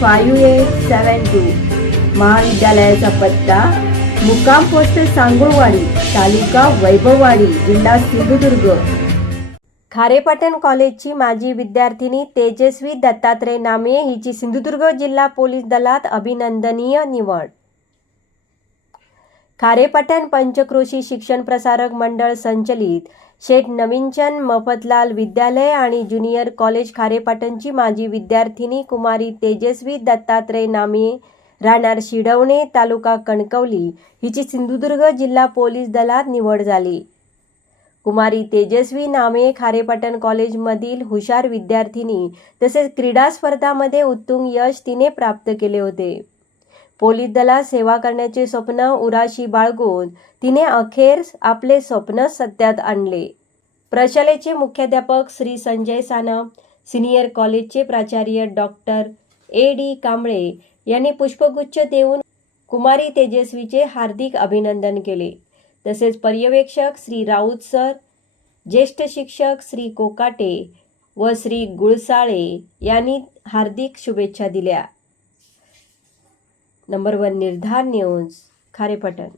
five eight seven two. महाविद्यालयाचा पत्ता मुक्काम पोस्ट सांगुळवाडी तालुका वैभववाडी जिल्हा सिंधुदुर्ग. खारेपाटण कॉलेजची माजी विद्यार्थिनी तेजस्वी दत्तात्रय नामे हिची सिंधुदुर्ग जिल्हा पोलीस दलात अभिनंदनीय निवड. खारेपाटण पंचक्रोशी शिक्षण प्रसारक मंडळ संचलित. शेठ नवीनचंद मफतलाल विद्यालय आणि ज्युनियर कॉलेज खारेपाटणची माजी विद्यार्थिनी कुमारी तेजस्वी दत्तात्रय नामे राहणार शिडवणे तालुका कणकवली हिची सिंधुदुर्ग जिल्हा पोलीस दलात निवड झाली. कुमारी तेजस्वी नामे खारेपाटण कॉलेजमधील हुशार विद्यार्थिनी तसेच क्रीडा स्पर्धामध्ये उत्तुंग यश तिने प्राप्त केले होते. पोलीस दलात सेवा करण्याचे स्वप्न उराशी बाळगून तिने अखेर आपले स्वप्न सत्यात आणले. प्रशालेचे मुख्याध्यापक श्री संजय सानप सिनियर कॉलेजचे प्राचार्य डॉक्टर ए डी कांबळे यांनी पुष्पगुच्छ देऊन कुमारी तेजस्वीचे हार्दिक अभिनंदन केले. तसेच पर्यवेक्षक श्री राऊत सर ज्येष्ठ शिक्षक श्री कोकाटे व श्री गुळसाळे यांनी हार्दिक शुभेच्छा दिल्या. Number one Nirdhar news Kharepatan